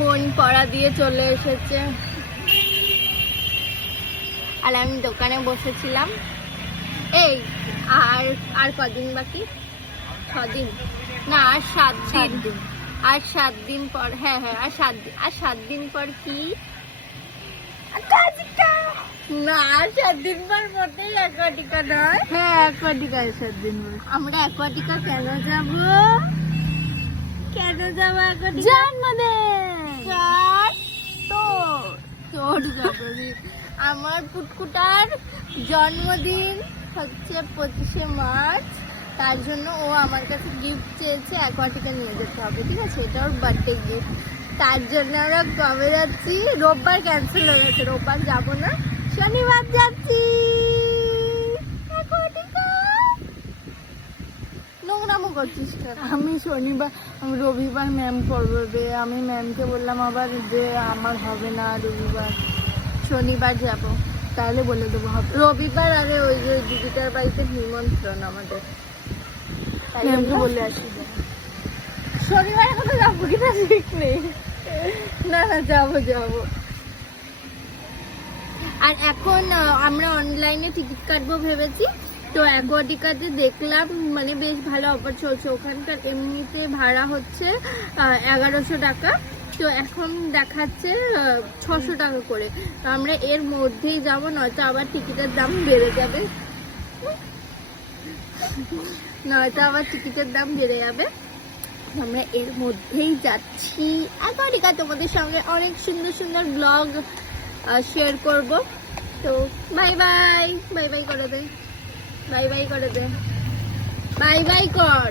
বোন পড়া দিয়ে চলে এসেছে আর আমি দোকানে বসেছিলাম। এই আর আর কদিন বাকি? 6 দিন না, আর 7 দিন। আর 7 দিন পর, হ্যাঁ আর 7 দিন পর কি না, আর 7 দিন পর মোটেই অ্যাকোয়াটিকা নয়। হ্যাঁ অ্যাকোয়াটিকা 7 দিন পর। আমরা অ্যাকোয়াটিকা কেন যাব অ্যাকোয়াটিকা? জন্মদিন তোর জন্মদিন। আমার পুটকুটার জন্মদিন হচ্ছে 25শে মার্চ। তার জন্য ও আমার কাছে গিফট চেয়েছে, অ্যাকোয়াটিকা নিয়ে যেতে হবে, ঠিক আছে? এটা ওর বার্থডে গিফট। তার জন্য আমরা কবে যাচ্ছি? রোববার ক্যান্সেল হয়ে গেছে, রোববার যাবো না, শনিবার যাচ্ছি অ্যাকোয়াটিকা। নোংরামো করছিস কেন? আমি রবিবার ম্যাম করবে। আমি ম্যামকে বললাম আবার যে আমার হবে না রবিবার, শনিবার যাব। তাহলে বলে দেবো হবে। রবিবার আরে ওই যে দিদিটার বাড়িতে নিমন্ত্রণ আমাদের, তাই ম্যামকে জন্য বলে আসি। শনিবার এখনো যাবো কিনা ঠিক নেই। না যাবো। আর এখন আমরা অনলাইনে টিকিট কাটবো ভেবেছি। তো অ্যাকোয়াটিকাতে দেখলাম মানে বেশ ভালো অফার চলছে। ওখানকার এমনিতে ভাড়া হচ্ছে 1100 টাকা, তো এখন দেখাচ্ছে 600 টাকা করে। তো আমরা এর মধ্যেই যাবো, নয়তো আবার টিকিটের দাম বেড়ে যাবে। আমরা এর মধ্যেই যাচ্ছি অ্যাকোয়াটিকা। তোমাদের সঙ্গে অনেক সুন্দর সুন্দর ব্লগ শেয়ার করব। তো বাই বাই করে দে, বাই বাই কর।